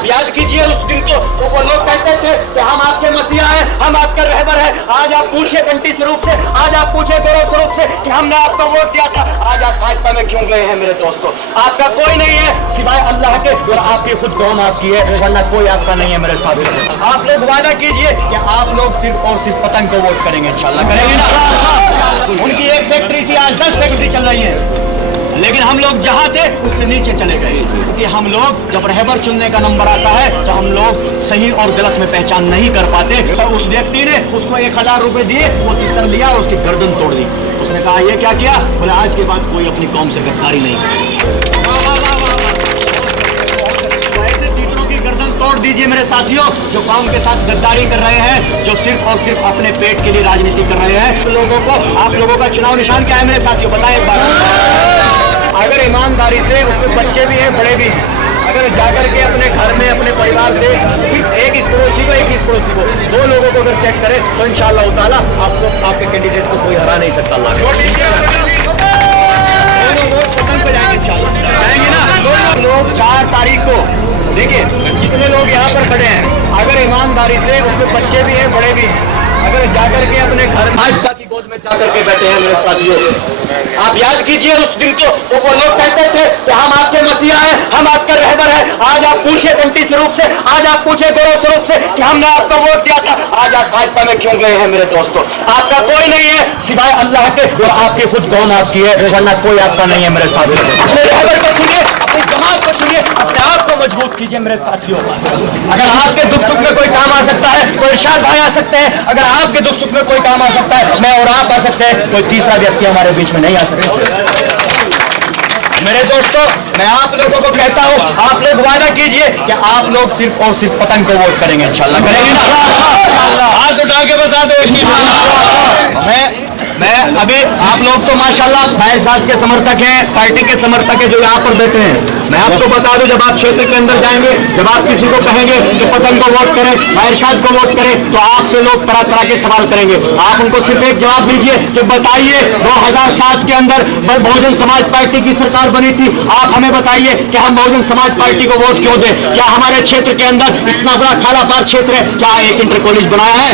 आप याद कीजिए उस दिन को वो लोग कहते थे कि हम आपके मसीहा हैं, हम आपका रहबर हैं। आज आप पूछे कंठी स्वरूप से, आज आप पूछे गौरव स्वरूप से कि हमने आपको वोट दिया था, आज आप भाजपा में क्यों गए हैं? मेरे दोस्तों, आपका कोई नहीं है सिवाय अल्लाह के, और आपकी खुद कौम आपकी है, वरना कोई आपका नहीं है मेरे साथ। आप लोग वादा कीजिए कि आप लोग सिर्फ और सिर्फ पतंग को वोट करेंगे, इंशाल्लाह करेंगे ना। उनकी एक फैक्ट्री थी, आज 10 फैक्ट्री चल रही है, लेकिन हम लोग जहां थे उससे नीचे चले गए, क्योंकि हम लोग जब रहबर चुनने का नंबर आता है तो हम लोग सही और गलत में पहचान नहीं कर पाते। तो उस व्यक्ति ने उसको 1000 रुपए दिए, वो तितर लिया और उसकी गर्दन तोड़ दी। उसने कहा ये क्या किया? बोले आज के बाद कोई अपनी कौम से गद्दारी नहीं करेगा। ऐसे तीतरों की गर्दन तोड़ दीजिए मेरे साथियों, जो कौम के साथ गद्दारी कर रहे हैं, जो सिर्फ और सिर्फ अपने पेट के लिए राजनीति कर रहे हैं। तो लोगों को, आप लोगों का चुनाव निशान क्या है मेरे साथियों, बताएं एक बार। अगर ईमानदारी से, उसमें बच्चे भी हैं बड़े भी हैं, अगर जाकर के अपने घर में अपने परिवार से सिर्फ एक इस पड़ोसी को 2 लोगों को अगर सेट करे तो इंशाअल्लाह ताला आपको, आपके कैंडिडेट को कोई हरा नहीं सकता। अल्लाह पसंद पे जाएंगे ना। लोग 4 तारीख को देखिए जितने लोग यहाँ पर खड़े हैं, अगर ईमानदारी से, उसमें बच्चे भी हैं बड़े भी हैं, अगर जाकर के अपने घर भाजपा की गोद में जाकर के बैठे हैं मेरे साथियों, आप याद कीजिए उस दिन को वो लोग कहते थे कि हम आपके मसीहा हैं, हम आपका रहबर हैं। आज आप पूछे कंठी स्वरूप से, आज आप पूछे गौरव स्वरूप से कि हमने आपको वोट दिया था, आज आप भाजपा में क्यों गए हैं? मेरे दोस्तों, आपका कोई नहीं है सिवाय अल्लाह के, और आपकी खुद कौम आपकी है, वरना कोई आपका नहीं है मेरे साथ। अपने रहबर को चुनिए, अपनी जमात को चुनिए, अपने आप को मजबूत कीजिए मेरे साथियों। अगर आपके दुख सुख में कोई काम आ सकता है, कोई इरशाद भाई आ सकते हैं, अगर आपके दुख सुख में कोई काम आ सकता है, मैं और आप आ सकते हैं, कोई तीसरा व्यक्ति हमारे बीच में नहीं आ सकता। मेरे दोस्तों, मैं आप लोगों को कहता हूं, आप लोग वादा कीजिए कि आप लोग सिर्फ और सिर्फ पतंग को वोट करेंगे, इंशाल्लाह करेंगे ना। हाथ उठा के बता दो। मैं अभी, आप लोग तो माशाल्लाह भाई साहब के समर्थक हैं, पार्टी के समर्थक हैं जो यहाँ पर बैठे हैं। मैं आपको बता दूं, जब आप क्षेत्र के अंदर जाएंगे, जब आप किसी को कहेंगे कि पतंग को वोट करें, भाई साहब को वोट करें, तो आपसे लोग तरह तरह के सवाल करेंगे। आप उनको सिर्फ एक जवाब दीजिए कि बताइए 2007 के अंदर बहुजन समाज पार्टी की सरकार बनी थी, आप हमें बताइए कि हम बहुजन समाज पार्टी को वोट क्यों दें? क्या हमारे क्षेत्र के अंदर इतना बड़ा खालापार क्षेत्र है, क्या एक इंटर कॉलेज बनाया है?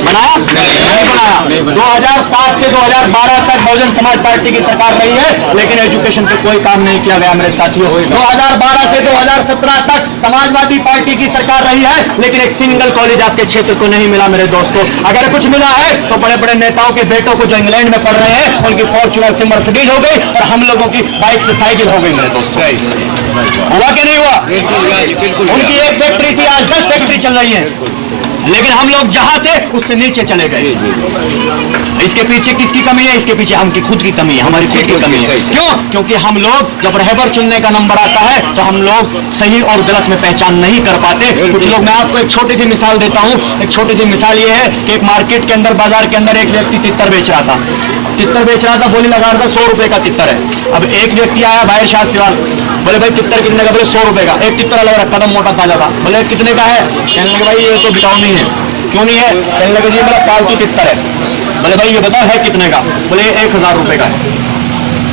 बनाया नहीं बनाया। 2007 से 2012 तक बहुजन समाज पार्टी की सरकार रही है, लेकिन एजुकेशन पे कोई काम नहीं किया गया मेरे साथियों। 2012 से 2017 तक समाजवादी पार्टी की सरकार रही है, लेकिन एक सिंगल कॉलेज आपके क्षेत्र को नहीं मिला मेरे दोस्तों। अगर कुछ मिला है तो बड़े बड़े नेताओं के बेटों को जो इंग्लैंड में पढ़ रहे हैं, उनकी फॉर्च्यूनर से मर्सिडीज हो गई और हम लोगों की बाइक से साइकिल हो गई मेरे दोस्तों। हुआ कि नहीं हुआ? उनकी एक फैक्ट्री थी, आज 10 फैक्ट्री चल रही है, लेकिन हम लोग जहां थे उससे नीचे चले गए। इसके पीछे किसकी कमी है? इसके पीछे हमकी खुद की कमी है, हमारी खुद की कमी है। क्यों? क्योंकि हम लोग जब रहबर चुनने का नंबर आता है तो हम लोग सही और गलत में पहचान नहीं कर पाते। कुछ लोग, मैं आपको एक छोटी सी मिसाल देता हूँ। एक छोटी सी मिसाल ये है कि एक मार्केट के अंदर, बाजार के अंदर एक व्यक्ति तितर बेच रहा था, बोली लगा रहा था 100 रुपए का तितर है। अब एक व्यक्ति आया बाहर शाह सिवाल, बोले भाई तितर कितने का? बोले 100 रुपए का। एक तितर लग रहा कदम मोटा ताजा था, बोले कितने का है? कहने लगे भाई ये तो बिकाऊ नहीं है। क्यों नहीं है? कहने लगे जी मेरा पालतू तितर है। बोले भाई ये बताओ है कितने का? बोले 1000 रुपए का है।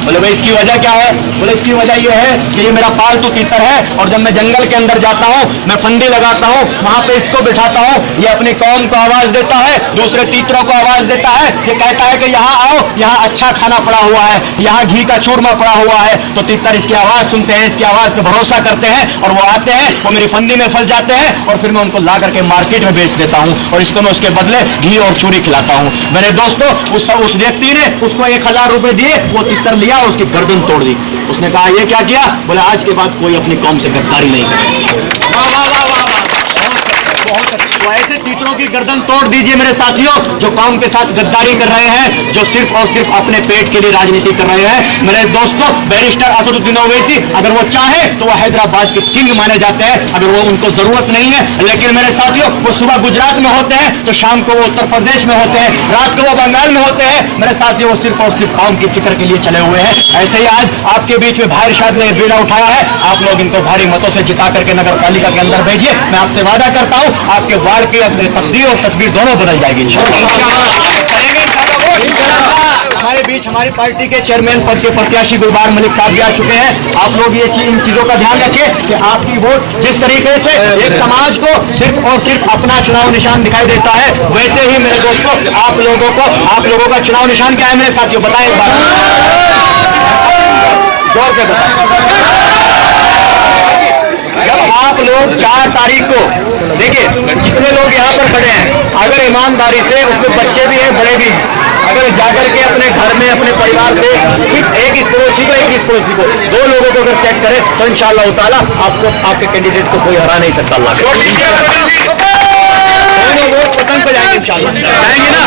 बोले भाई इसकी वजह क्या है? बोले इसकी वजह ये है कि ये मेरा पालतू तीतर है, और जब मैं जंगल के अंदर जाता हूँ, मैं फंदी लगाता हूँ, वहां पे इसको बिठाता हूँ, ये अपनी कौम को आवाज देता है, दूसरे तीतरों को आवाज देता है, ये कहता है कि यहाँ आओ, यहाँ अच्छा खाना पड़ा हुआ है, यहाँ घी का चूरमा पड़ा हुआ है। तो तीतर इसकी आवाज सुनते हैं, इसकी आवाज पे भरोसा करते हैं, और वो आते हैं, वो मेरी फंदी में फंस जाते हैं, और फिर मैं उनको ला करके मार्केट में बेच देता हूँ, और इसको मैं उसके बदले घी और चूरी खिलाता हूँ। मेरे दोस्तों, उस व्यक्ति ने उसको 1000 रुपए दिए, वो तीतर लिया, उसकी गर्दन तोड़ दी। उसने कहा ये क्या किया? बोले आज के बाद कोई अपनी कौम से गद्दारी नहीं करेगा। वाह वाह वाह वाह। तो ऐसे तीतरों की गर्दन तोड़ दीजिए मेरे साथियों, जो कौम के साथ गद्दारी कर रहे हैं, जो सिर्फ और सिर्फ अपने पेट के लिए राजनीति कर रहे हैं। मेरे दोस्तों, बैरिस्टर असदुद्दीन ओवैसी अगर वो चाहे तो वो हैदराबाद के किंग माने जाते हैं, अगर वो उनको जरूरत नहीं है। लेकिन मेरे साथियों, वो सुबह गुजरात में होते हैं, तो शाम को वो उत्तर प्रदेश में होते हैं, रात को वो बंगाल में होते हैं। मेरे साथियों, वो सिर्फ और सिर्फ कौम की फिक्र के लिए चले हुए हैं। ऐसे ही आज आपके बीच में भाई इरशाद ने बीड़ा उठाया है, आप लोग इनको भारी मतों से जिता करके नगर पालिका के अंदर भेजिए। मैं आपसे वादा करता हूँ आपके वार्ड की तकदीर और तस्वीर दोनों बदल जाएगी इंशाअल्लाह। हमारे बीच हमारी पार्टी के चेयरमैन पद के प्रत्याशी गुलबार मलिक साहब भी आ चुके हैं। आप लोग ये इन चीजों का ध्यान रखिए कि आपकी वोट जिस तरीके से एक समाज को सिर्फ और सिर्फ अपना चुनाव निशान दिखाई देता है, वैसे ही मेरे दोस्तों आप लोगों का चुनाव निशान क्या है मेरे साथियों, बताएं एक बार, जोर से बताएं। जब आप लोग 4 तारीख को देखिए, जितने लोग यहाँ पर खड़े हैं, अगर ईमानदारी से, उसमें बच्चे भी हैं बड़े भी हैं, अगर जाकर के अपने घर में अपने परिवार से सिर्फ एक इस पड़ोसी को 2 लोगों को अगर सेट करे तो इंशाअल्लाह ताला आपको आपके कैंडिडेट को कोई हरा नहीं सकता। अल्लाह वोट पतंग पे जाएंगे इंशाअल्लाह, जाएंगे ना।